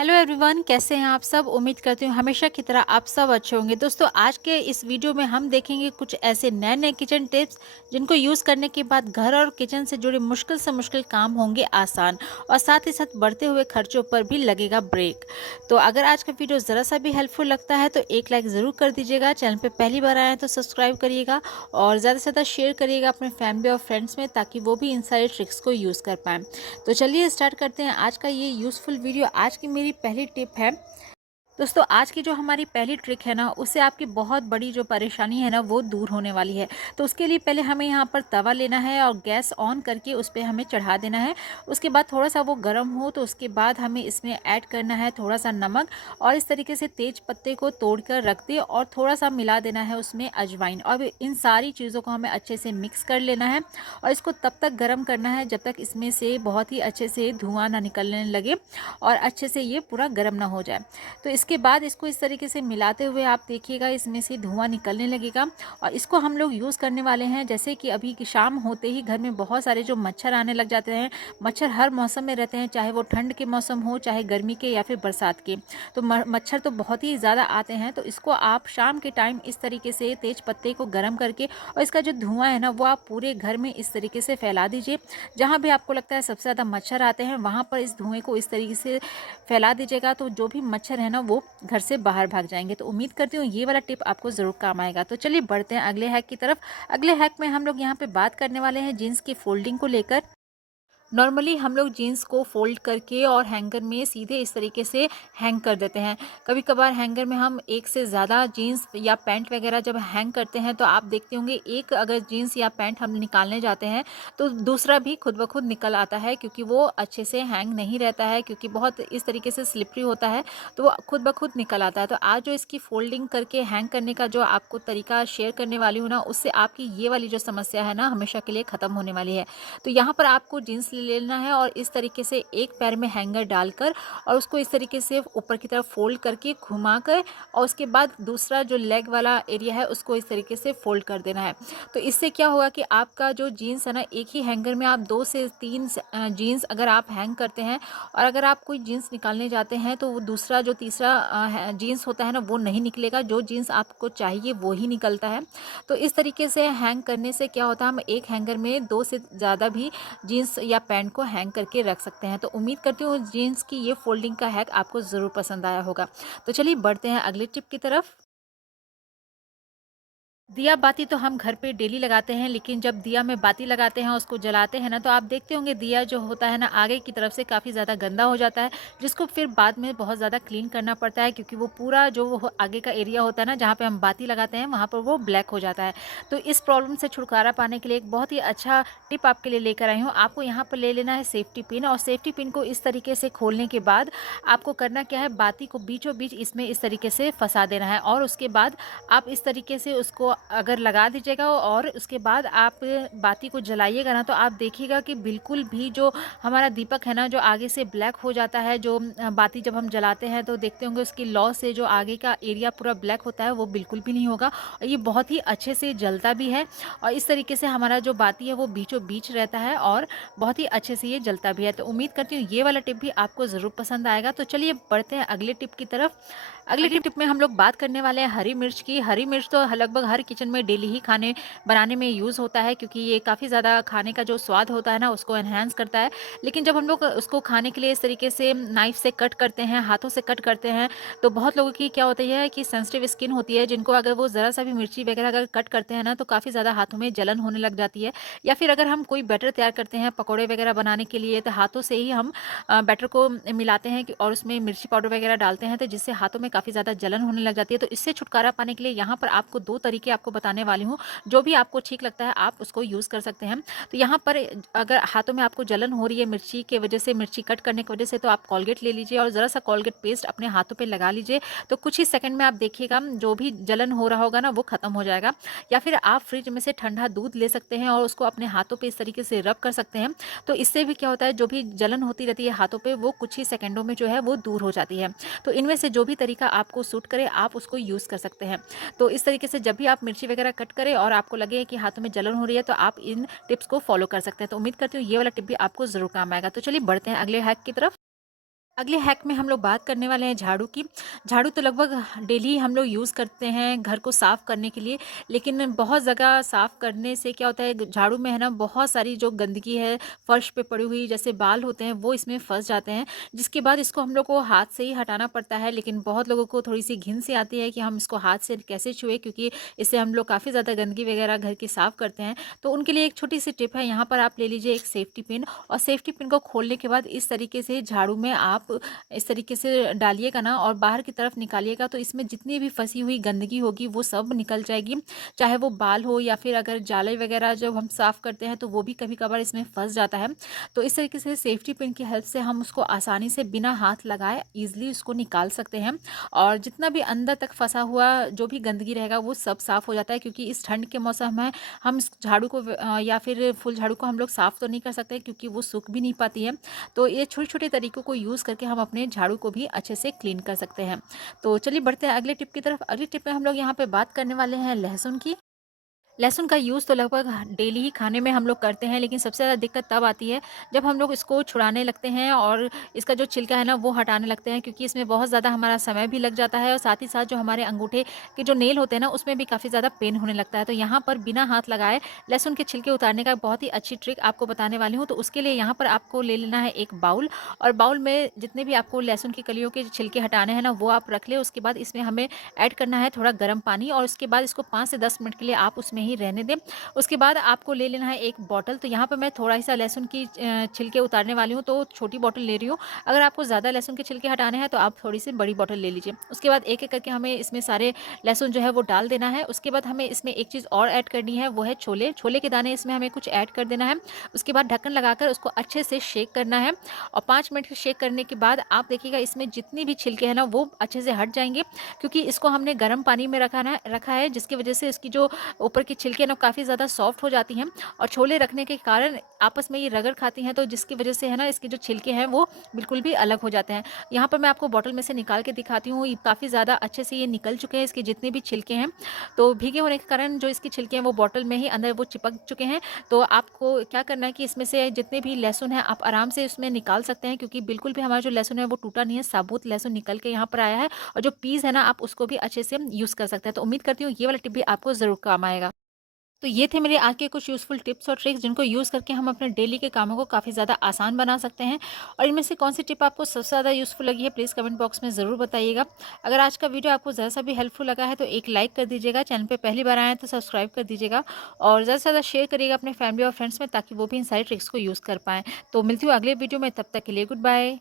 Hello everyone, कैसे हैं आप सब। उम्मीद करती हूँ हमेशा की तरह आप सब अच्छे होंगे। दोस्तों, आज के इस वीडियो में हम देखेंगे कुछ ऐसे नए नए किचन टिप्स जिनको यूज़ करने के बाद घर और किचन से जुड़े मुश्किल से मुश्किल काम होंगे आसान, और साथ ही साथ बढ़ते हुए खर्चों पर भी लगेगा ब्रेक। तो अगर आज का वीडियो ज़रा सा भी हेल्पफुल लगता है तो एक लाइक ज़रूर कर दीजिएगा। चैनल पर पहली बार आए हैं तो सब्सक्राइब करिएगा और ज़्यादा से ज़्यादा शेयर करिएगा अपने फैमिली और फ्रेंड्स में, ताकि वो भी इन सारे ट्रिक्स को यूज़ कर पाएँ। तो चलिए स्टार्ट करते हैं आज का ये यूज़फुल वीडियो। आज की मेरी पहली टिप है, दोस्तों आज की जो हमारी पहली ट्रिक है ना, उससे आपकी बहुत बड़ी जो परेशानी है ना वो दूर होने वाली है। तो उसके लिए पहले हमें यहाँ पर तवा लेना है और गैस ऑन करके उस पर हमें चढ़ा देना है। उसके बाद थोड़ा सा वो गर्म हो तो उसके बाद हमें इसमें ऐड करना है थोड़ा सा नमक, और इस तरीके से तेज पत्ते को तोड़ कर रख दे और थोड़ा सा मिला देना है उसमें अजवाइन। और इन सारी चीज़ों को हमें अच्छे से मिक्स कर लेना है और इसको तब तक गर्म करना है जब तक इसमें से बहुत ही अच्छे से धुआं ना निकलने लगे और अच्छे से ये पूरा गर्म ना हो जाए। तो इसके बाद इसको इस तरीके से मिलाते हुए आप देखिएगा इसमें से धुआं निकलने लगेगा। और इसको हम लोग यूज़ करने वाले हैं, जैसे कि अभी की शाम होते ही घर में बहुत सारे जो मच्छर आने लग जाते हैं। मच्छर हर मौसम में रहते हैं, चाहे वो ठंड के मौसम हो, चाहे गर्मी के या फिर बरसात के। तो मच्छर तो बहुत ही ज़्यादा आते हैं। तो इसको आप शाम के टाइम इस तरीके से तेज पत्ते को गर्म करके और इसका जो धुआं है ना वो आप पूरे घर में इस तरीके से फैला दीजिए। जहाँ भी आपको लगता है सबसे ज़्यादा मच्छर आते हैं वहाँ पर इस धुएँ को इस तरीके से फैला दीजिएगा, तो जो भी मच्छर है ना वो घर से बाहर भाग जाएंगे। तो उम्मीद करती हूँ ये वाला टिप आपको ज़रूर काम आएगा। तो चलिए बढ़ते हैं अगले हैक की तरफ। अगले हैक में हम लोग यहाँ पे बात करने वाले हैं जीन्स की फोल्डिंग को लेकर। नॉर्मली हम लोग जीन्स को फोल्ड करके और हैंगर में सीधे इस तरीके से हैंग कर देते हैं। कभी कभार हैंगर में हम एक से ज़्यादा जीन्स या पैंट वगैरह जब हैंग करते हैं तो आप देखते होंगे एक अगर जीन्स या पैंट हम निकालने जाते हैं तो दूसरा भी खुद ब खुद निकल आता है, क्योंकि वो अच्छे से हैंग नहीं रहता है, क्योंकि बहुत इस तरीके से स्लिपरी होता है तो वो खुद ब खुद निकल आता है। तो आज जो इसकी फोल्डिंग करके हैंग करने का जो आपको तरीका शेयर करने वाली हूँ ना, उससे आपकी ये वाली जो समस्या है ना हमेशा के लिए ख़त्म होने वाली है। तो यहाँ पर आपको जीन्स लेना है और इस तरीके से एक पैर में हैंगर डालकर और उसको इस तरीके से ऊपर की तरफ फोल्ड करके घुमाकर, और उसके बाद दूसरा जो लेग वाला एरिया है उसको इस तरीके से फोल्ड कर देना है। तो इससे क्या होगा कि आपका जो जीन्स है ना, एक ही हैंगर में आप 2 से 3 जीन्स अगर आप हैंग करते हैं और अगर आप कोई जीन्स निकालने जाते हैं तो वो दूसरा जो तीसरा जीन्स होता है ना वो नहीं निकलेगा। जो जीन्स आपको चाहिए वो ही निकलता है। तो इस तरीके से हैंग करने से क्या होता है, हम एक हैंगर में 2 से ज़्यादा भी जीन्स या पैंट को हैंग करके रख सकते हैं। तो उम्मीद करती हूँ जीन्स की ये फोल्डिंग का हैक आपको ज़रूर पसंद आया होगा। तो चलिए बढ़ते हैं अगले टिप की तरफ। दिया बाती तो हम घर पे डेली लगाते हैं, लेकिन जब दिया में बाती लगाते हैं उसको जलाते हैं ना, तो आप देखते होंगे दिया जो होता है ना आगे की तरफ से काफ़ी ज़्यादा गंदा हो जाता है, जिसको फिर बाद में बहुत ज़्यादा क्लीन करना पड़ता है, क्योंकि वो पूरा जो वो आगे का एरिया होता है ना जहाँ पे हम बाती लगाते हैं वहाँ पर वो ब्लैक हो जाता है। तो इस प्रॉब्लम से छुटकारा पाने के लिए एक बहुत ही अच्छा टिप आपके लिए लेकर आई हूँ। आपको यहाँ पर ले लेना है सेफ्टी पिन, और सेफ्टी पिन को इस तरीके से खोलने के बाद आपको करना क्या है, बाती को बीचों बीच इसमें इस तरीके से फंसा देना है। और उसके बाद आप इस तरीके से उसको अगर लगा दीजिएगा और उसके बाद आप बाती को जलाइएगा ना, तो आप देखिएगा कि बिल्कुल भी जो हमारा दीपक है ना जो आगे से ब्लैक हो जाता है, जो बाती जब हम जलाते हैं तो देखते होंगे उसकी लौ से जो आगे का एरिया पूरा ब्लैक होता है वो बिल्कुल भी नहीं होगा, और ये बहुत ही अच्छे से जलता भी है। और इस तरीके से हमारा जो बाती है वो बीचों बीच रहता है और बहुत ही अच्छे से ये जलता भी है। तो उम्मीद करती हूँ ये वाला टिप भी आपको ज़रूर पसंद आएगा। तो चलिए बढ़ते हैं अगले टिप की तरफ। अगले टिप में हम लोग बात करने वाले हैं हरी मिर्च की। हरी मिर्च तो लगभग हर किचन में डेली ही खाने बनाने में यूज़ होता है, क्योंकि ये काफ़ी ज़्यादा खाने का जो स्वाद होता है ना उसको एनहांस करता है। लेकिन जब हम लोग उसको खाने के लिए इस तरीके से नाइफ से कट करते हैं, हाथों से कट करते हैं, तो बहुत लोगों की क्या होती है कि सेंसिटिव स्किन होती है, जिनको अगर वो ज़रा सा भी मिर्ची वगैरह अगर कट करते हैं ना तो काफ़ी ज़्यादा हाथों में जलन होने लग जाती है। या फिर अगर हम कोई बैटर तैयार करते हैं पकौड़े वगैरह बनाने के लिए, तो हाथों से ही हम बैटर को मिलाते हैं और उसमें मिर्ची पाउडर वगैरह डालते हैं, तो जिससे हाथों में काफ़ी ज़्यादा जलन होने लग जाती है। तो इससे छुटकारा पाने के लिए यहाँ पर आपको 2 तरीके आपको बताने वाली हूँ, जो भी आपको ठीक लगता है आप उसको यूज़ कर सकते हैं। तो यहाँ पर अगर हाथों में आपको जलन हो रही है मिर्ची के वजह से, मिर्ची कट करने की वजह से, तो आप कोलगेट ले लीजिए और ज़रा सा कोलगेट पेस्ट अपने हाथों पे लगा लीजिए। तो कुछ ही सेकंड में आप देखिएगा जो भी जलन हो रहा होगा ना वो खत्म हो जाएगा। या फिर आप फ्रिज में से ठंडा दूध ले सकते हैं और उसको अपने हाथों पे इस तरीके से रब कर सकते हैं। तो इससे भी क्या होता है, जो भी जलन होती रहती है हाथों पे वो कुछ ही सेकंडों में जो है वो दूर हो जाती है। तो इनमें से जो भी तरीका आपको सूट करे आप उसको यूज़ कर सकते हैं। तो इस तरीके से जब भी आप मिर्ची वगैरह कट करें और आपको लगे कि हाथों में जलन हो रही है तो आप इन टिप्स को फॉलो कर सकते हैं। तो उम्मीद करती हूँ ये वाला टिप भी आपको ज़रूर काम आएगा। तो चलिए बढ़ते हैं अगले हैक की तरफ। अगले हैक में हम लोग बात करने वाले हैं झाड़ू की। झाड़ू तो लगभग डेली हम लोग यूज़ करते हैं घर को साफ़ करने के लिए, लेकिन बहुत जगह साफ़ करने से क्या होता है, झाड़ू में है ना बहुत सारी जो गंदगी है फर्श पे पड़ी हुई, जैसे बाल होते हैं वो इसमें फँस जाते हैं, जिसके बाद इसको हम लोग को हाथ से ही हटाना पड़ता है। लेकिन बहुत लोगों को थोड़ी-सी घिन सी आती है कि हम इसको हाथ से कैसे छुएँ, क्योंकि इससे हम लोग काफ़ी ज़्यादा गंदगी वगैरह घर की साफ़ करते हैं। तो उनके लिए एक छोटी-सी टिप है, यहाँ पर आप ले लीजिए एक सेफ्टी पिन, और सेफ्टी पिन को खोलने के बाद इस तरीके से झाड़ू में आप इस तरीके से डालिएगा ना और बाहर की तरफ निकालिएगा, तो इसमें जितनी भी फंसी हुई गंदगी होगी वो सब निकल जाएगी। चाहे वो बाल हो या फिर अगर जाले वगैरह जब हम साफ़ करते हैं तो वो भी कभी कभार इसमें फंस जाता है। तो इस तरीके से सेफ्टी पिन की हेल्प से हम उसको आसानी से बिना हाथ लगाए ईजिली उसको निकाल सकते हैं, और जितना भी अंदर तक फंसा हुआ जो भी गंदगी रहेगा वो सब साफ़ हो जाता है। क्योंकि इस ठंड के मौसम में हम इस झाड़ू को या फिर फुल झाड़ू को हम लोग साफ़ तो नहीं कर सकते, क्योंकि वो सूख भी नहीं पाती है। तो ये छोटे-छोटे तरीकों को यूज़ करके हम अपने झाड़ू को भी अच्छे से क्लीन कर सकते हैं। तो चलिए बढ़ते हैं अगले टिप की तरफ। अगली टिप में हम लोग यहाँ पे बात करने वाले हैं लहसुन की। लहसुन का यूज़ तो लगभग डेली ही खाने में हम लोग करते हैं, लेकिन सबसे ज़्यादा दिक्कत तब आती है जब हम लोग इसको छुड़ाने लगते हैं और इसका जो छिलका है ना वो हटाने लगते हैं, क्योंकि इसमें बहुत ज़्यादा हमारा समय भी लग जाता है और साथ ही साथ जो हमारे अंगूठे के जो नेल होते हैं ना उसमें भी काफ़ी ज़्यादा पेन होने लगता है। तो यहाँ पर बिना हाथ लगाए लहसुन के छिलके उतारने का बहुत ही अच्छी ट्रिक आपको बताने वाली हूँ। तो उसके लिए यहाँ पर आपको ले लेना है एक बाउल, और बाउल में जितने भी आपको लहसुन की कलियों के छिलके हटाने हैं ना वो आप रख लें। उसके बाद इसमें हमें ऐड करना है थोड़ा गर्म पानी, और उसके बाद इसको 5 से 10 मिनट के लिए आप उसमें ही रहने दें। उसके बाद आपको ले लेना है एक बॉटल। तो यहाँ पे मैं थोड़ा-सा लहसुन की छिलके उतारने वाली हूँ, तो छोटी बॉटल ले रही हूँ। अगर आपको ज़्यादा लहसुन के छिलके हटाने हैं, तो आप थोड़ी-सी बड़ी बॉटल ले लीजिए। उसके बाद एक-एक करके हमें इसमें सारे लहसुन जो है वो डाल देना है। उसके बाद हमें इसमें एक चीज़ और ऐड करनी है, वो है छोले। छोले के दाने इसमें हमें कुछ ऐड कर देना है। उसके बाद ढक्कन लगाकर उसको अच्छे से शेक करना है, और 5 मिनट शेक करने के बाद आप देखिएगा इसमें जितनी भी छिलके हैं ना वो अच्छे से हट जाएँगे, क्योंकि इसको हमने गर्म पानी में रखा है, जिसकी वजह से इसकी जो ऊपर की छिलके ना काफ़ी ज़्यादा सॉफ्ट हो जाती हैं, और छोले रखने के कारण आपस में ये रगड़ खाती हैं, तो जिसकी वजह से है ना इसके जो छिलके हैं वो बिल्कुल भी अलग हो जाते हैं। यहाँ पर मैं आपको बॉटल में से निकाल के दिखाती हूँ, ये काफ़ी ज़्यादा अच्छे से ये निकल चुके हैं इसके जितने भी छिलके हैं। तो भीगे होने के कारण जो इसके छिलके हैं वो बॉटल में ही अंदर वो चिपक चुके हैं। तो आपको क्या करना है कि इसमें से जितने भी लहसुन है आप आराम से इसमें निकाल सकते हैं, क्योंकि बिल्कुल भी हमारा जो लहसुन है वो टूटा नहीं है, साबुत लहसुन निकल के यहाँ पर आया है, और जो पीस है ना आप उसको भी अच्छे से यूज़ कर सकते हैं। तो उम्मीद करती हूँ ये वाला टिप भी आपको ज़रूर काम आएगा। तो ये थे मेरे आज के कुछ यूज़फुल टिप्स और ट्रिक्स, जिनको यूज़ करके हम अपने डेली के कामों को काफ़ी ज़्यादा आसान बना सकते हैं। और इनमें से कौन सी टिप आपको सबसे ज़्यादा यूज़फुल लगी है, प्लीज़ कमेंट बॉक्स में ज़रूर बताइएगा। अगर आज का वीडियो आपको ज़रा सा भी हेल्पफुल लगा है तो एक लाइक कर दीजिएगा, चैनल पे पहली बार आए हैं तो सब्सक्राइब कर दीजिएगा, और ज़्यादा से ज़्यादा शेयर करिएगा अपने फैमिली और फ्रेंड्स में, ताकि वो भी इन सारी ट्रिक्स को यूज़ कर पाएँ। तो मिलती हूँ अगले वीडियो में, तब तक के लिए गुड बाय।